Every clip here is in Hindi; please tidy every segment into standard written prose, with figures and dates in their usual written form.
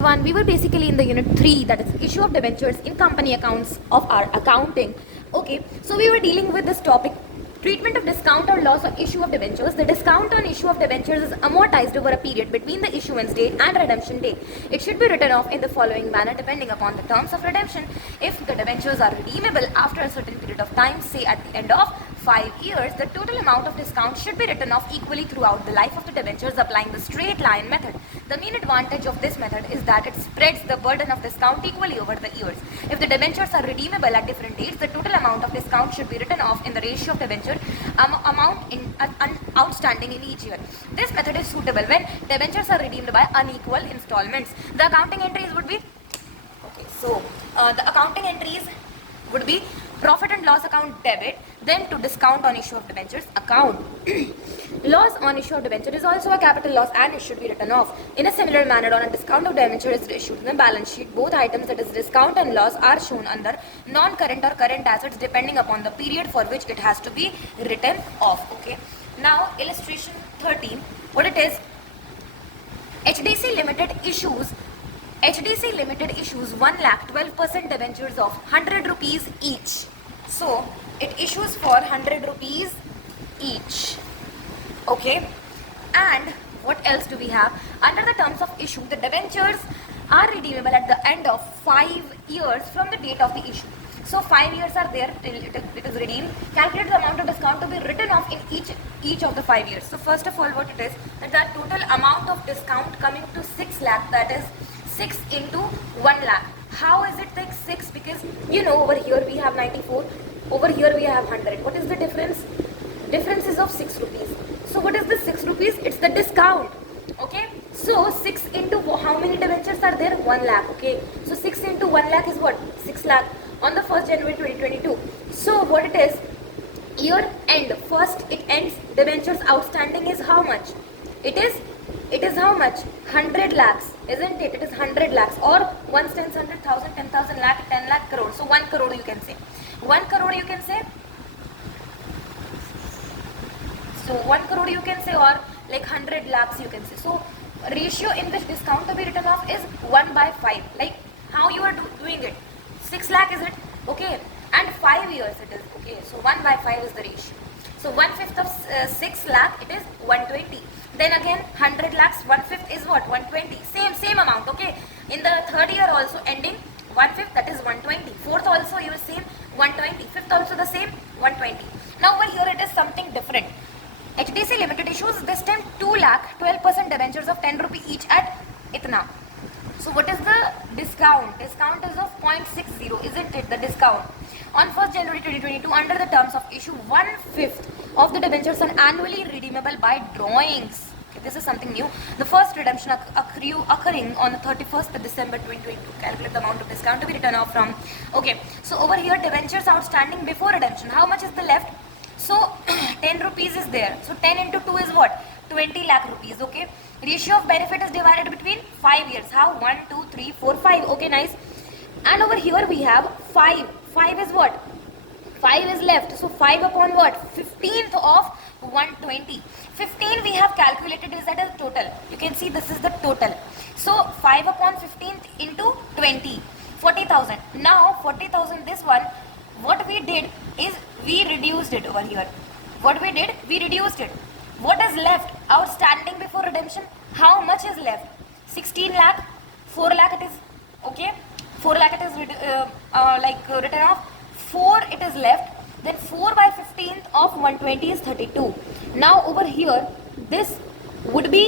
One, we were basically in the unit 3, that is issue of debentures in company accounts of our accounting. Okay, so we were dealing with this topic, treatment of discount or loss on issue of debentures. The discount on issue of debentures is amortized over a period between the issuance date and redemption date. It should be written off in the following manner depending upon the terms of redemption. If the debentures are redeemable after a certain period of time, say at the end of 5 years, the total amount of discount should be written off equally throughout the life of the debentures applying the straight line method. The main advantage of this method is that it spreads the burden of discount equally over the years. If the debentures are redeemable at different dates, the total amount of discount should be written off in the ratio of debenture amount outstanding in each year. This method is suitable when debentures are redeemed by unequal installments. The accounting entries would be the accounting entries would be profit and loss account debit, then to discount on issue of debentures account. Loss on issue of debenture is also a capital loss and it should be written off. In a similar manner, on a discount of debenture is issued in the balance sheet, both items, that is discount and loss, are shown under non-current or current assets depending upon the period for which it has to be written off. Okay. Now illustration 13, what it is, HDC Limited issues 1 lakh 12% debentures of 100 rupees each. So it issues for 100 rupees each. Okay. And what else do we have? Under the terms of issue, the debentures are redeemable at the end of 5 years from the date of the issue. So 5 years are there till it is redeemed. Calculate the amount of discount to be written off in each of the 5 years. So first of all, what it is, that the total amount of discount coming to 6 lakh, that is 6 into 1 lakh. How is it like 6? Because over here we have 94, over here we have 100. What is the difference? Difference is of 6 rupees. So what is the 6 rupees? It's the discount. Okay. So 6 into how many debentures are there? 1 lakh. Okay. So 6 into 1 lakh is what? 6 lakh on the 1st January 2022. So what it is? Year end. First it ends. Debentures outstanding is how much? It is how much? 100 lakhs, isn't it? It is 100 lakhs, or 1 tens, 100,000, 10,000 lakh, 10 lakh crore. So 1 crore you can say. 1 crore you can say. So 1 crore you can say, or like 100 lakhs you can say. So ratio in which discount to be written off is 1/5. Like how you are doing it? 6 lakh is it? Okay. And 5 years it is. Okay. So 1/5 is the ratio. So 1/5 of 6 lakh, it is 120. Then again 100 lakhs, 1/5 is what? 120. Same amount. Okay. In the third year also ending 1/5, that is 120. Fourth also you will same 120. Fifth also the same 120. Now over here it is something different. HDC Limited issues this time 2 lakh 12% debentures of 10 rupee each at itna. So what is the discount? Discount is of 0.60, isn't it? The discount. On 1st January 2022, under the terms of issue, 1/5 of the debentures are annually redeemable by drawings. Okay, this is something new. The first redemption occurring on the 31st of December 2022. Calculate the amount of discount to be written off from. Okay, so over here debentures outstanding before redemption. How much is the left? So 10 rupees is there. So 10 into 2 is what? 20 lakh rupees. Okay. Ratio of benefit is divided between 5 years. How? 1, 2, 3, 4, 5. Okay, nice. And over here we have 5. 5 is what? 5 is left. So 5 upon what? 15th of 120. 15 we have calculated is that a total. You can see this is the total. So 5 upon 15th into 20. 40,000. Now 40,000, this one, what we did is we reduced it over here. What we did? We reduced it. What is left? Outstanding before redemption. How much is left? 16 lakh. 4 lakh it is. Okay. 4 lakh it is written off. 4 it is left. Then 4/15th of 120 is 32. Now over here this would be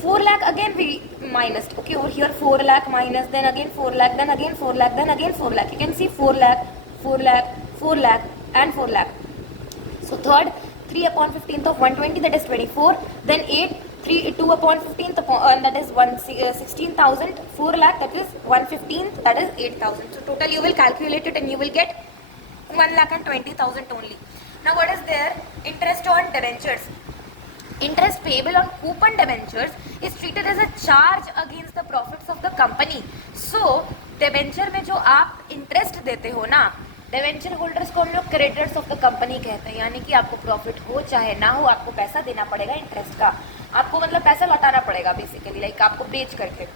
4 lakh again we minus. Okay, over here 4 lakh minus, then again 4 lakh, then again 4 lakh, then again 4 lakh. You can see 4 lakh, 4 lakh, 4 lakh and 4 lakh. So third, 3 upon 15th of 120, that is 24. Then 2 upon 15th that is 16,000. 4 lakh, that is 1/15th, that is 8,000. So total you will calculate it and you will get 1,20,000 only. Now what is there? Interest on debentures. Interest payable on coupon debentures is treated as a charge against the profits of the company. So debenture में जो आप interest देते हो ना, डिवेंचर होल्डर्स को हम लोग क्रेडिटर्स ऑफ द कंपनी कहते हैं, यानी कि आपको प्रॉफिट हो चाहे ना हो आपको पैसा देना पड़ेगा इंटरेस्ट का, आपको मतलब पैसा लौटाना पड़ेगा बेसिकली, लाइक आपको बेच करके.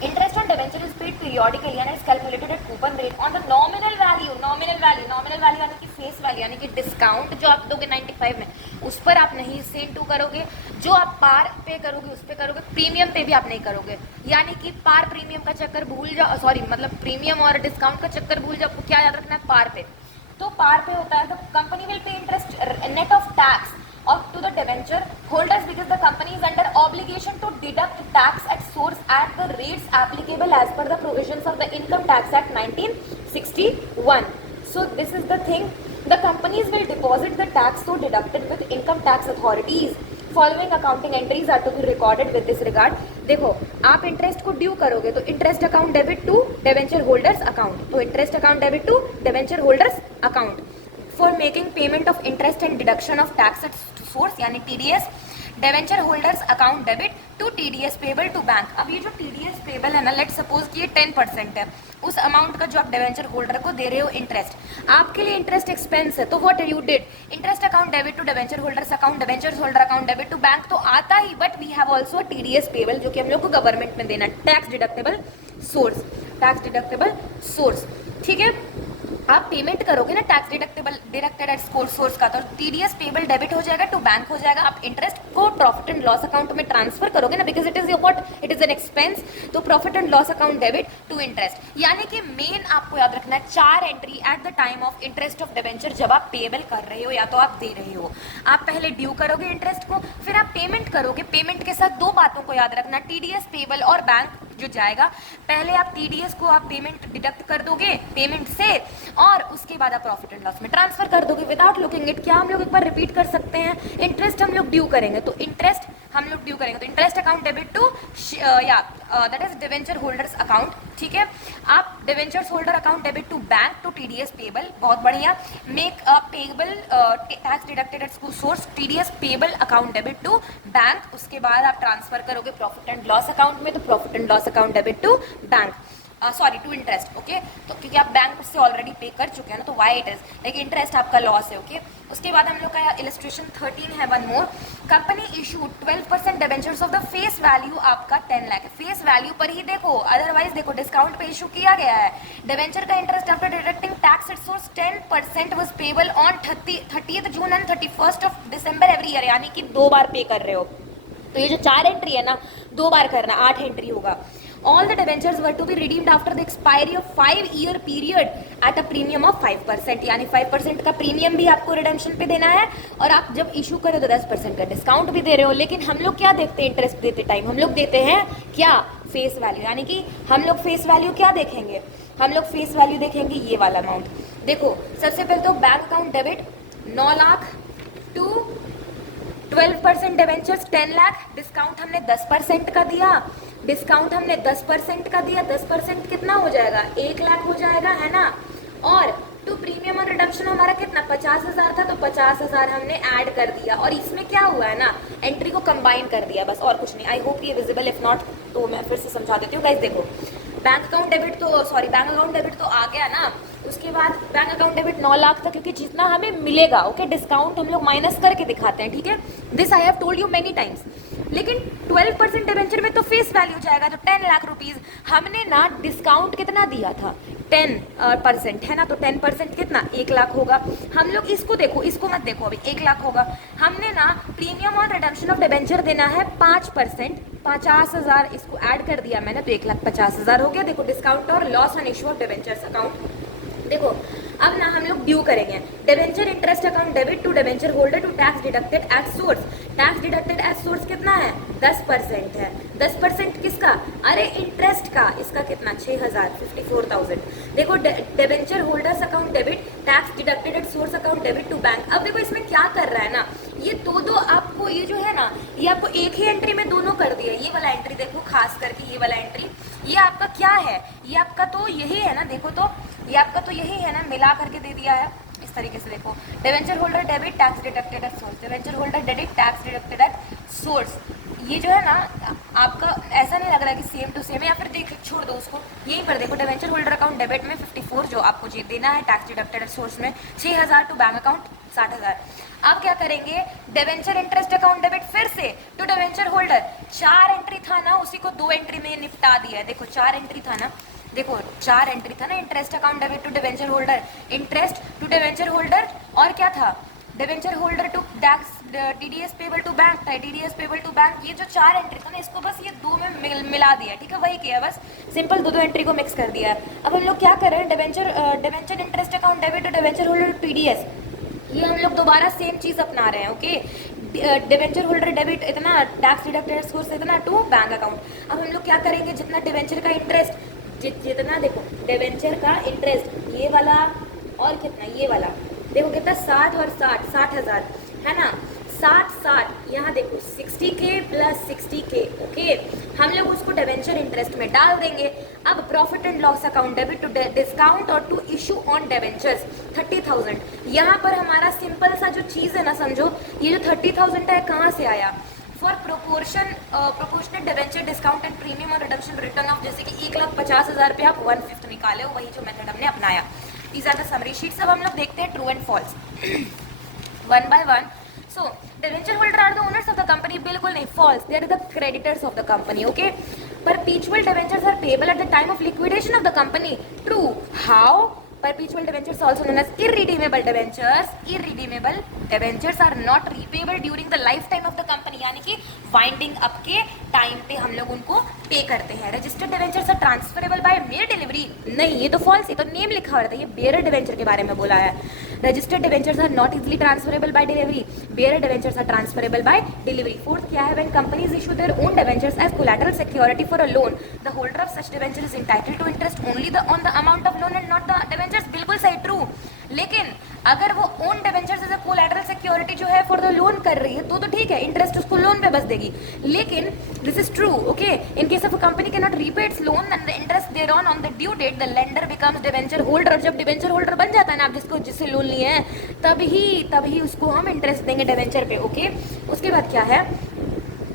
Interest on debenture is paid periodically and is calculated at coupon rate on the nominal value यानी कि फेस वैल्यू यानी कि डिस्काउंट जो आप दोगे 95 में उस पर आप नहीं इससे इनटू करोगे, जो आप पार पे करोगे उस पे करोगे, प्रीमियम पे भी आप नहीं करोगे, यानी कि पार प्रीमियम का चक्कर भूल जाओ, सॉरी मतलब प्रीमियम और डिस्काउंट का चक्कर भूल जाओ, क्या याद रखना है, पार पे। तो पार पे होता है तो company will pay interest net of tax or to the debenture holders because the company is under obligation to deduct tax at source at the rates applicable as per the provisions of the Income Tax Act 1961. So this is the thing, the companies will deposit the tax so deducted with income tax authorities. Following accounting entries are to be recorded with this regard. देखो आप इंटरेस्ट को ड्यू करोगे तो interest account debit to debenture holders account, तो interest account debit to debenture holders account for making payment of interest and deduction of tax at source यानी TDS, debenture holders account debit to TDS payable to bank. अब ये जो टीडीएस पेबल है ना, लेट सपोज कि ये 10% है उस अमाउंट का जो आप डिबेंचर होल्डर को दे रहे हो इंटरेस्ट, आपके लिए इंटरेस्ट एक्सपेंस है, तो what you did, interest account debit to debenture holders account, debenture holder account debit to bank तो आता ही, but we have also TDS payable जो कि हम लोग को गवर्नमेंट में देना, tax deductible source, tax deductible source, ठीक है। आप पेमेंट करोगे ना टैक्स डिडक्टेड एट सोर्स का, तो टीडीएस पेबल डेबिट हो जाएगा टू बैंक हो जाएगा, आप इंटरेस्ट को प्रॉफिट एंड लॉस अकाउंट में ट्रांसफर करोगे ना, because it is your what, it is an expense, तो profit and loss account debit to interest. यानी कि मेन आपको याद रखना है 4 entry at the time of interest of debenture, जब आप पेबल कर रहे हो या तो आप दे रहे हो, आप पहले ड्यू करोगे इंटरेस्ट को, फिर आप पेमेंट करोगे, पेमेंट के साथ 2 बातों को याद रखना, टीडीएस पेबल और बैंक जो जाएगा, पहले आप टीडीएस को आप पेमेंट डिडक्ट कर दोगे पेमेंट से और उसके बाद आप प्रॉफिट एंड लॉस में ट्रांसफर कर दोगे विदाउट लुकिंग इट। क्या हम लोग एक बार रिपीट कर सकते हैं, इंटरेस्ट हम लोग ड्यू करेंगे तो इंटरेस्ट हम लोग ड्यू करेंगे तो इंटरेस्ट अकाउंट डेबिट टू या that is debenture holders account, ठीक है। आप debentures holder account debit to bank to TDS payable, बहुत बढ़िया, make a payable tax deducted at source TDS payable account debit to bank, उसके बाद आप ट्रांसफर करोगे प्रॉफिट एंड लॉस अकाउंट में, तो profit and loss account debit to bank, sorry to interest, okay. तो क्योंकि आप बैंक से ऑलरेडी पे कर चुके हैं ना, तो why it is like interest आपका लॉस है, ओके। उसके बाद हम लोग का इलस्ट्रेशन 13 है, one more, company issue 12% debentures of the face value आपका 10 लाख है, फेस वैल्यू पर ही देखो, अदरवाइज देखो डिस्काउंट पे इशू किया गया है। डिबेंचर का interest after deducting tax at source 10% was payable on 30th June and 31st of December every year, यानी कि 2 बार पे कर रहे हो, तो ये जो 4 एंट्री है ना 2 बार करना, 8 एंट्री होगा। All the debentures were to be redeemed after the expiry of 5-year period at a premium of 5%, यानी 5% का प्रीमियम भी आपको रिडेम्पशन पे देना है और आप जब इशू करो तो 10% का डिस्काउंट भी दे रहे हो। लेकिन हम लोग क्या देखते हैं इंटरेस्ट देते टाइम, हम लोग देते हैं क्या, फेस वैल्यू, यानी कि हम लोग फेस वैल्यू क्या देखेंगे, हम लोग फेस वैल्यू देखेंगे ये वाला अमाउंट। देखो सबसे पहले तो bank account debit 9 lakh to 12% debentures 10 lakh, discount हमने 10% का दिया, डिस्काउंट हमने 10% का दिया, 10% कितना हो जाएगा, 1 लाख हो जाएगा, है ना। और टू प्रीमियम और रिडम्पशन हमारा कितना 50,000 था, तो 50,000 हमने ऐड कर दिया और इसमें क्या हुआ है ना, एंट्री को कंबाइन कर दिया, बस और कुछ नहीं। आई होप ये विजिबल, इफ नॉट तो मैं फिर से समझा देती हूँ गाइस। देखो बैंक अकाउंट डेबिट तो सॉरी बैंक अकाउंट डेबिट तो आ गया ना, उसके बाद बैंक अकाउंट डेबिट 9 लाख था, क्योंकि जितना हमें मिलेगा, ओके, डिस्काउंट हम लोग माइनस करके दिखाते हैं, ठीक है, this I have told you many times. लेकिन 12% डिबेंचर में तो फेस वैल्यू जाएगा, तो 10 लाख रुपीज हमने ना डिस्काउंट कितना दिया था 10% है ना, तो 10% कितना 1 लाख होगा। हम लोग इसको देखो, इसको मत देखो, अभी 1 लाख होगा, हमने ना प्रीमियम और रिडम्पशन ऑफ डिबेंचर देना है 5%, 50,000 इसको ऐड कर दिया मैंने, तो 1,50,000 हो गया। देखो डिस्काउंट और loss on issue of debentures account. देखो अब ना हम लोग ड्यू करेंगे, debenture interest account debit to debenture holder to tax deducted at source, tax deducted at source कितना है 10% है, 10% किसका, अरे इंटरेस्ट का, इसका कितना 6,000 54,000। देखो debenture holders account debit tax deducted at source account debit to bank. अब देखो इसमें क्या कर रहा है ना, ये दो आपको, ये जो है ना, ये आपको एक ही एंट्री में दोनों कर दिया। ये वाला एंट्री देखो, खास करके ये वाला एंट्री, ये आपका क्या है, ये आपका तो यही है ना, देखो तो ये आपका तो यही है ना, मिला करके दे दिया है इस तरीके से। देखो debenture holder debit tax deducted at source, debenture holder debit tax deducted at source, ये जो है ना, आपका ऐसा नहीं लग रहा है कि सेम टू सेम है, या फिर देख छोड़ दो उसको, यहीं पर देखो डिवेंचर होल्डर अकाउंट डेबिट में 54 जो आपको ये देना है टैक्स डिडक्टेड सोर्स में, 6000 टू बैंक अकाउंट 60,000। अब क्या करेंगे, डिवेंचर इंटरेस्ट अकाउंट डेबिट फिर से टू डिवेंचर होल्डर, 4 एंट्री था ना, उसी को 2 एंट्री में निपटा दिया है। देखो 4 एंट्री था ना, देखो 4 एंट्री था ना, interest account debit to debenture holder, interest to debenture holder, और क्या था, debenture holder to tax TDS payable to bank, TDS payable to bank. ये जो 4 एंट्री था ना, इसको बस ये 2 में मिला दिया, ठीक है, वही किया, बस सिंपल 2 एंट्री को मिक्स कर दिया है। अब हम लोग क्या कर रहे हैं, debenture interest account debit to debenture holder TDS, ये हम लोग दोबारा सेम चीज अपना रहे हैं। ओके, डिवेंचर होल्डर डेबिट इतना, टैक्स डिडक्टेड सोर्स इतना टू बैंक अकाउंट। अब हम लोग क्या करेंगे, जितना डिवेंचर का इंटरेस्ट, जितना देखो डिवेंचर का इंटरेस्ट ये वाला, और कितना ये वाला, देखो कितना 60 और 60, 60,000 है ना, 60 यहाँ देखो 60K प्लस 60K। ओके, हम लोग उसको डिवेंचर इंटरेस्ट में डाल देंगे। अब profit and loss account debit to discount और टू इशू ऑन डिवेंचर्स 30,000। यहाँ पर हमारा सिंपल सा जो चीज़ है ना, समझो ये जो 30,000 है कहाँ से आया, for proportional debenture discount and premium और रिडक्शन रिटर्न ऑफ, जैसे कि 1,50,000 पे आप 1/5 निकाले हो, वही जो मेथड हमने अपनाया। These are the summary sheets. अब हम लोग देखते हैं true and false one by one. So debenture holder are the owners of the company, बिल्कुल नहीं, false, they are the creditors of the company. Okay, perpetual debentures are payable at the time of liquidation of the company, true. How, perpetual debentures also known as irredeemable debentures, irredeemable debentures are not repayable during the lifetime of the company, यानी कि वाइंडिंग अप के टाइम पे हम लोग उनको पे करते हैं। Registered debentures are transferable by mere delivery, नहीं ये तो फॉल्स, ये तो नेम लिखा हुआ था, ये बेयर डिवेंचर के बारे में बोला है। Registered debentures are not easily transferable by delivery, bearer debentures are transferable by delivery. Fourth क्या है, when companies issue their own debentures as collateral security for a loan, the holder of such debenture is entitled to interest only on the amount of loan and not the debentures, बिल्कुल सही, ट्रू। लेकिन अगर वो own debentures as a collateral security जो है फॉर द लोन कर रही है, तो ठीक है, इंटरेस्ट उसको लोन पे बस देगी। लेकिन this is true, okay, in case of a company can not repay its loan and the interest there on the due date, the lender becomes debenture holder. और जब डिवेंचर होल्डर बन जाता है ना, आप जिससे लोन लिए हैं, तभी उसको हम इंटरेस्ट देंगे डिवेंचर पे। ओके, उसके बाद क्या है,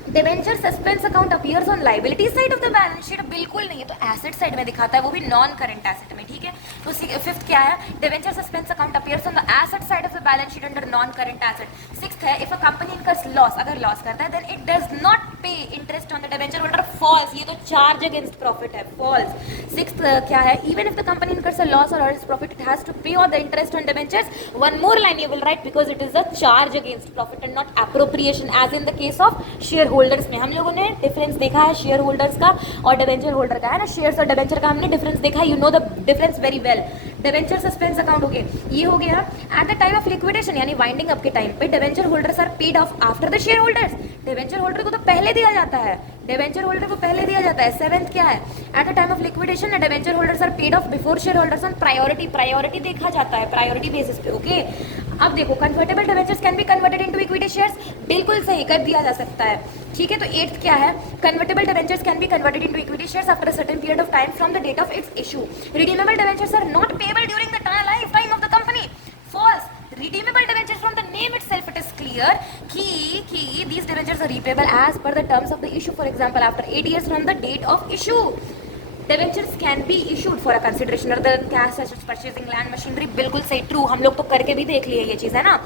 debenture suspense account appears on liability side of the balance sheet, बिल्कुल नहीं है, तो एसेट साइड में दिखाता है, वो भी नॉन करंट एसेट में, ठीक है। तो फिफ्थ क्या है, debenture suspense account appears on the asset side of the balance sheet under non current asset. Sixth है, if a company incurs loss, अगर लॉस करता है then it does not pay interest on the debenture holder, false, ये तो चार्ज अगेंस्ट प्रॉफिट है, फॉल्स। सिक्स्थ क्या है, even if the company incurs a loss और its profit, it has to pay on the interest on debentures. One more line you will write, because it is a charge against profit and not appropriation as in the case of share holders में। हम लोगों ने डिफरेंस देखा है शेयर होल्डर्स का और डिवेंचर होल्डर का, है ना, शेयर्स और डिवेंचर का हमने डिफरेंस देखा है, you know the difference very well. Debenture suspense account हो गया, ये हो गया at the time of liquidation, यानी वाइंडिंग अप के टाइम पे debenture holders are paid off after the share holders, debenture holder को तो पहले दिया जाता है, डिवेंचर होल्डर को पहले दिया जाता है। सेवेंथ क्या है, at the time of liquidation debenture holders are paid off before share holders on priority, priority देखा जाता है प्रायोरिटी बेसिस पे। ओके, अब देखो convertible debentures can be converted into equity shares, बिल्कुल सही, कर दिया जा सकता है, ठीक है। तो एट्थ क्या है, convertible debentures can be converted into equity shares after a certain period of time from the date of its issue. Redeemable debentures are not payable during the life time of the company, false. Redeemable debentures, from the name itself it is clear कि these debentures are repayable as per the terms of the issue, for example after 8 years from the date of issue. Debentures can be issued for a consideration other than cash such as purchasing land machinery, बिल्कुल सही, ट्रू, हम लोग तो करके भी देख लिए ये चीज़, है ना।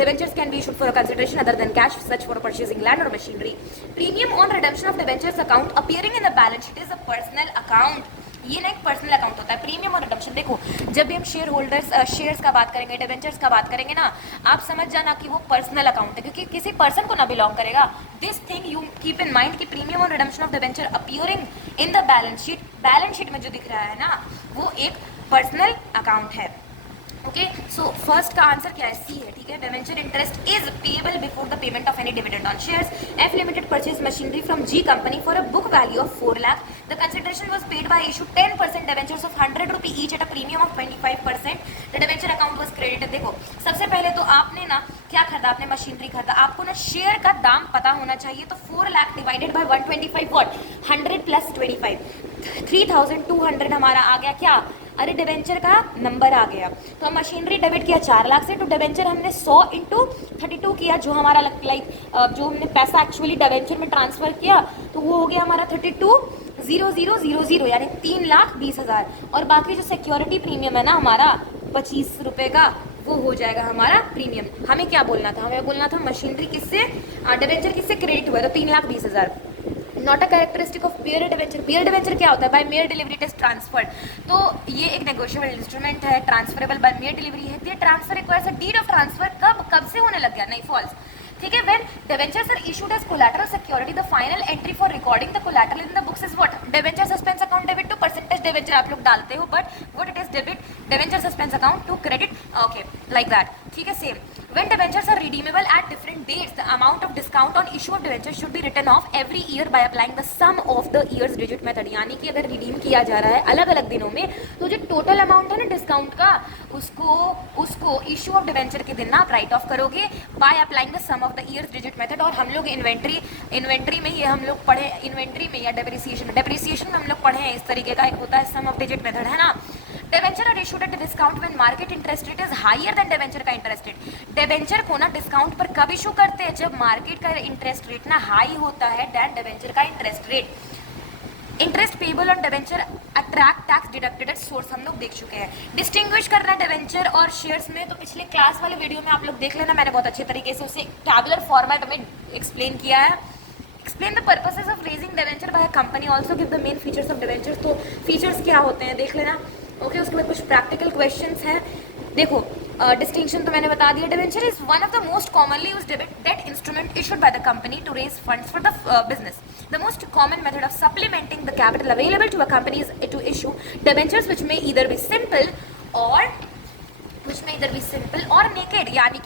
Debentures can be issued for a consideration other than cash such for purchasing land or machinery. Premium on redemption of debentures account appearing in the balance sheet is a personal account, ये ना एक पर्सनल अकाउंट होता है। प्रीमियम और रिडम्पशन, देखो जब भी हम शेयर होल्डर्स शेयर्स का बात करेंगे, डिवेंचर्स का बात करेंगे ना, आप समझ जाना कि वो पर्सनल अकाउंट है, क्योंकि किसी पर्सन को ना बिलोंग करेगा। This thing you keep in mind कि प्रीमियम और redemption of debenture appearing in the balance sheet में जो दिख रहा है ना, वो एक पर्सनल अकाउंट है। ओके, सो फर्स्ट का आंसर क्या है, सी है, ठीक है। Debenture interest is payable before the payment of any dividend on shares. F limited purchase machinery from G company for a book value of 4 lakh, the consideration was paid by issue 10% debentures of 100 rupee each at a premium of 25%, the debenture account was credited. देखो सबसे पहले तो आपने ना क्या खरीदा, आपने मशीनरी खरीदा, आपको ना शेयर का दाम पता होना चाहिए, तो 4 lakh divided by 125 what, 100 plus 25, 3200 हमारा आ गया क्या, अरे डिवेंचर का नंबर आ गया, तो हम मशीनरी डेबिट किया 4 लाख से, तो डिवेंचर हमने 100 इंटू 32 किया, जो हमारा लाइक जो हमने पैसा एक्चुअली डिवेंचर में ट्रांसफर किया, तो वो हो गया हमारा 32,000 यानी 3,20,000। और बाकी जो सिक्योरिटी प्रीमियम है ना हमारा 25 रुपये का, वो हो जाएगा हमारा प्रीमियम। हमें क्या बोलना था, हमें बोलना था मशीनरी किससे, डिवेंचर किससे क्रेडिट हुआ, तो 3,20,000। Not a characteristic of bearer debenture. Bearer debenture क्या होता है, by mere delivery it is transferred. तो ये एक नेगोशिएबल इंस्ट्रूमेंट है, ट्रांसफरेबल बाय मेयर डिलीवरी है। ये transfer requires a deed of transfer, कब से होने लग गया, नहीं फॉल्स, ठीक है। When debentures are issued as collateral security, the final entry for recording the collateral in the books is what, debenture suspense account debit to percentage debenture आप लोग डालते हो, but what it is debit debenture suspense account to credit, okay like that, ठीक है। Same when debentures are redeemable at different dates, the amount of discount on issue of debentures should be written off every year by applying the sum of the years digit method। यानी कि अगर रिडीम किया जा रहा है अलग अलग दिनों में, तो जो टोटल अमाउंट है ना डिस्काउंट का, उसको इशू ऑफ डिवेंचर के दिन ना आप राइट ऑफ करोगे by applying the sum of the years digit method. और हम लोग इन्वेंट्री में ये हम लोग पढ़े, इन्वेंट्री में या डेप्रिसिएशन में हम लोग पढ़े हैं इस तरीके का, एक होता है सम ऑफ डिजिट मेथड, है ना। Debenture are issued at discount when market interest rate is higher than debenture का इंटरेस्ट रेट। डिवेंचर को ना डिस्काउंट पर कब इशू करते हैं, जब मार्केट का इंटरेस्ट रेट ना हाई होता है देन डिवेंचर का interest rate. Interest payable on debenture attract tax deducted at source, हम लोग देख चुके हैं। डिस्टिंग्विश करना डिवेंचर और शेयर्स में, तो पिछले क्लास वाले वीडियो में आप लोग देख लेना, मैंने बहुत अच्छे तरीके से उसे टैबुलर फॉर्मेट में एक्सप्लेन किया है। Explain the purposes of raising debenture by a company, also give the main features of debenture. तो फीचर्स क्या होते हैं देख लेना, ओके। उसके बाद कुछ प्रैक्टिकल क्वेश्चंस हैं, देखो। डिस्टिंक्शन तो मैंने बता दिया। Debenture is one of the most commonly used debt instrument issued by the company to raise funds for the business. The most common method of supplementing the capital available to a company is to issue debentures which may either be simple और नेकेड, यानी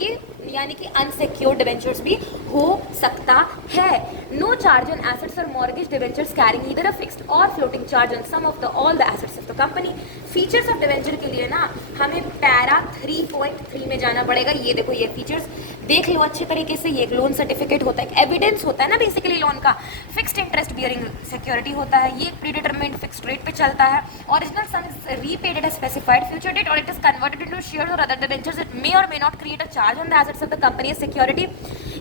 कि अनसिक्योर्ड डिवेंचर्स भी हो सकता है। नो चार्ज ऑन एसेट्स और mortgage debentures carrying either a fixed और floating charge on some of the all the assets of the company. Features of debenture के लिए ना हमें पैरा 3.3 में जाना पड़ेगा। ये देखो, ये फीचर्स देख लो अच्छे तरीके से। ये एक लोन सर्टिफिकेट होता है, एविडेंस होता है ना बेसिकली लोन का। फिक्स्ड इंटरेस्ट बियरिंग सिक्योरिटी होता है, ये प्रीडिटरमिन्ड फिक्स्ड रेट पे चलता है। Original sum is repaid at a specified future date और it is converted into shares और अदर डिवेंचर्स। इट मे और may not create a charge on the assets of the company as security.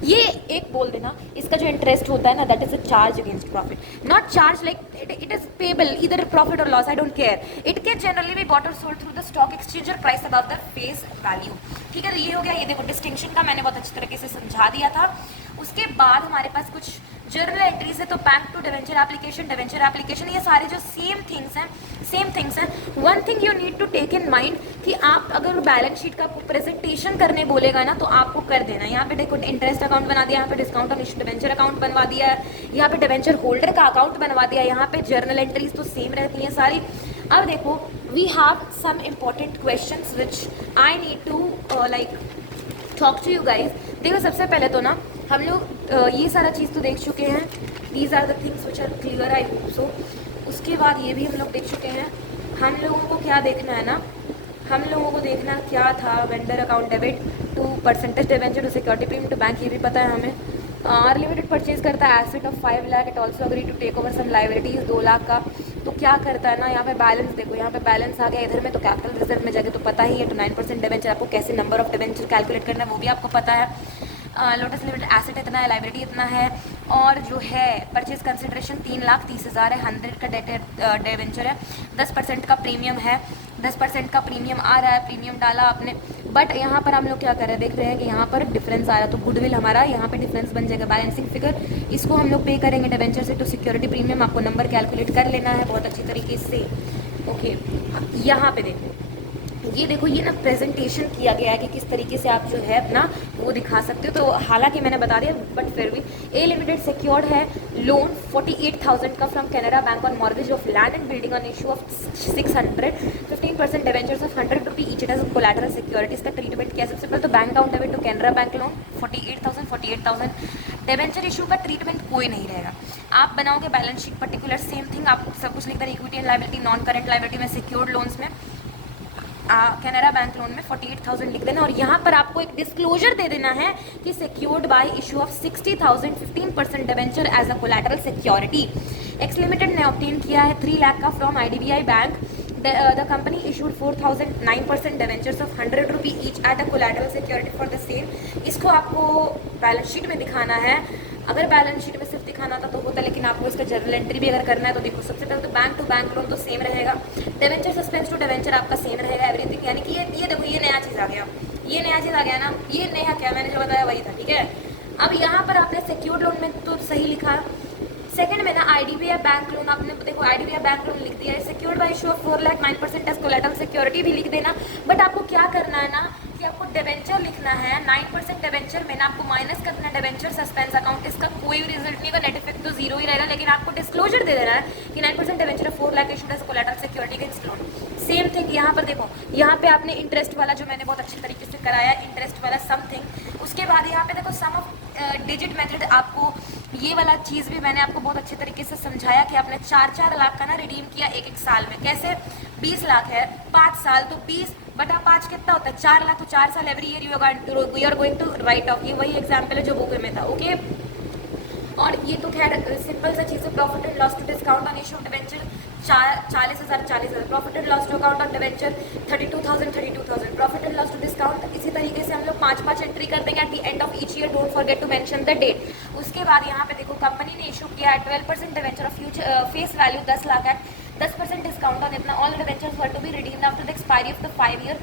ये एक बोल देना, इसका जो इंटरेस्ट होता है ना, that is a charge against profit, not charge like it is payable either profit और loss, I don't care. It can generally be bought और sold through the stock exchange और price above the face value, ठीक है। ये हो गया, ये देखो डिस्टिंक्शन का मैंने बहुत अच्छी तरीके से समझा दिया था। उसके बाद हमारे पास कुछ जर्नल एंट्रीज है, तो बैंक टू डिवेंचर एप्लीकेशन, ये सारे जो सेम थिंग्स हैं। One thing you need to take in mind कि आप अगर बैलेंस शीट का प्रेजेंटेशन करने बोलेगा ना, तो आपको कर देना। यहाँ पे देखो इंटरेस्ट अकाउंट बना दिया, यहाँ पे discount on issue debenture account बनवा दिया है, यहाँ पे डिवेंचर होल्डर का अकाउंट बनवा दिया, यहाँ पे जर्नल एंट्रीज तो सेम रहती हैं सारी। अब देखो, we have some important questions which I need to talk to you guys. देखो, सबसे पहले तो ना हम लोग ये सारा चीज़ तो देख चुके हैं, these are the things which are clear, I hope so. उसके बाद ये भी हम लोग देख चुके हैं। हम लोगों को क्या देखना है ना, हम लोगों को देखना क्या था, vendor account debit to percentage debenture to security premium to bank, ये भी पता है हमें। अनलिमिटेड परचेज करता है asset of 5 lakh, it also agree to take over some liabilities 2 lakh का। तो क्या करता है ना, यहाँ पे बैलेंस देखो, यहाँ पे बैलेंस आ गया इधर में, तो कैपिटल रिजर्व में जाके तो पता ही है, तो 9% डिवेंचर। आपको कैसे नंबर ऑफ डिवेंचर कैलकुलेट करना है वो भी आपको पता है। लोटस लिमिटेड एसेट इतना है, लाइबिलिटी इतना है, और जो है परचेज कंसिडरेशन 3,30,000 है, 100 का डिवेंचर है, 10% का प्रीमियम है, 10% का प्रीमियम आ रहा है, प्रीमियम डाला आपने। बट यहाँ पर हम लोग क्या कर रहे हैं, देख रहे हैं कि यहाँ पर डिफरेंस आ रहा है, तो गुडविल हमारा यहाँ पे डिफरेंस बन जाएगा, बैलेंसिंग फिगर, इसको हम लोग पे करेंगे डिवेंचर से। तो सिक्योरिटी प्रीमियम आपको नंबर कैलकुलेट कर लेना है बहुत अच्छी तरीके से, ओके। यहाँ पे देखो, ये देखो, ये ना प्रेजेंटेशन किया गया है कि किस तरीके से आप जो है अपना वो दिखा सकते हो। तो हालांकि मैंने बता दिया, बट फिर भी ए लिमिटेड सिक्योर्ड है लोन 48,000 का from Canara bank on mortgage of land and building on issue of 600, 15% debentures of 100 rupee each as collateral securities का ट्रीटमेंट किया। सबसे पहले तो bank account debit to Canara bank loan 48,000 debenture issue का ट्रीटमेंट कोई नहीं रहेगा। आप बनाओगे balance sheet particular same thing, आप सब कुछ लिखते हैं, equity and liability, non current liability में, सिक्योर्ड लोन्स में, कैनरा बैंक लोन में 48,000 लिख देना। और यहाँ पर आपको एक डिस्क्लोजर दे देना है कि secured by issue of 60,000 15% debenture as a collateral security. X limited ने ऑब्टेन किया है 3 लाख का from IDBI bank The company issued 4,009% debentures of 100 rupee each at a collateral security for the same. इसको आपको बैलेंस शीट में दिखाना है. अगर बैलेंस शीट में सिर्फ दिखाना था तो होता, लेकिन आपको इसका जर्नल एंट्री भी अगर करना है तो देखो, सबसे पहले तो बैंक टू बैंक लोन तो सेम रहेगा, डिवेंचर सस्पेंस टू डिवेंचर आपका सेम रहेगा, एवरीथिंग. यानी कि ये देखो, ये नया चीज़ आ गया, ये नया चीज़ आ गया ना, ये नया क्या मैंने जो बताया वही था, ठीक है. अब यहाँ पर आपने सिक्योर्ड लोन में तो सही लिखा. सेकंड में ना IDBI बैंक लोन, आपने देखो IDBI बैंक लोन लिख दिया है, secured by issue of 4,09% as collateral security भी लिख देना. बट आपको क्या करना है ना कि आपको डिवेंचर लिखना है. 9% डिवेंचर में ना आपको माइनस करना है डिवेंचर सस्पेंस अकाउंट. इसका कोई भी रिजल्ट नहीं होगा, नेट इफेक्ट तो जीरो ही रहेगा, लेकिन आपको डिस्क्लोजर दे देना है कि 9% debenture 4 lakh issued as collateral security against loan. Same thing यहाँ पर देखो, यहाँ पे आपने इंटरेस्ट वाला जो मैंने बहुत अच्छी तरीके से कराया, इंटरेस्ट वाला समथिंग. उसके बाद यहाँ पे देखो सम ऑफ डिजिट मेथड, आपको ये वाला चीज़ भी मैंने आपको बहुत अच्छे तरीके से समझाया कि आपने 4-4 लाख का ना रिडीम किया एक साल में. कैसे? 20 लाख है 5 साल तो 20/5 कितना होता है? 4 लाख. तो 4 साल every year you are going to write off. ये वही एग्जाम्पल है जो बुक में था. ओके. और ये तो खैर सिंपल सा चीज़ है. Profit and loss to discount on issue debenture 40,000. Profit and loss to account on debenture 32,000. Profit and loss to discount. इसी तरीके से हम लोग 5-5 एंट्री कर देंगे at the end of each year. Don't forget to mention the date. उसके बाद यहाँ पे देखो, कंपनी ने इशू किया है 12% debenture of future face value 10 lakh है, 10% डिस्काउंट ऑन इतना. All debentures were to be redeemed after the expiry of the 5 year.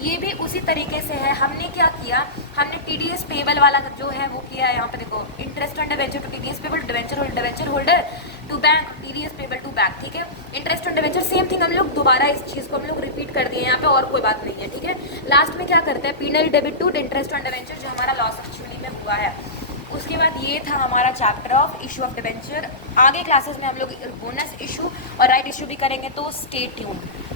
ये भी उसी तरीके से है. हमने क्या किया, हमने TDS पेबल वाला जो है वो किया है. यहाँ पे देखो, interest on debenture to TDS payable, debenture holder to bank, TDS payable to bank. ठीक है. Interest on debenture same thing, हम लोग दोबारा इस चीज़ को हम लोग रिपीट कर दिए यहाँ पे, और कोई बात नहीं है. ठीक है. लास्ट में क्या करते हैं, penal debit to interest on debenture, जो हमारा लॉस एक्चुअली में हुआ है. उसके बाद ये था हमारा chapter of issue of debenture. आगे क्लासेस में हम लोग बोनस इशू और राइट इशू भी करेंगे, तो स्टे ट्यून्ड.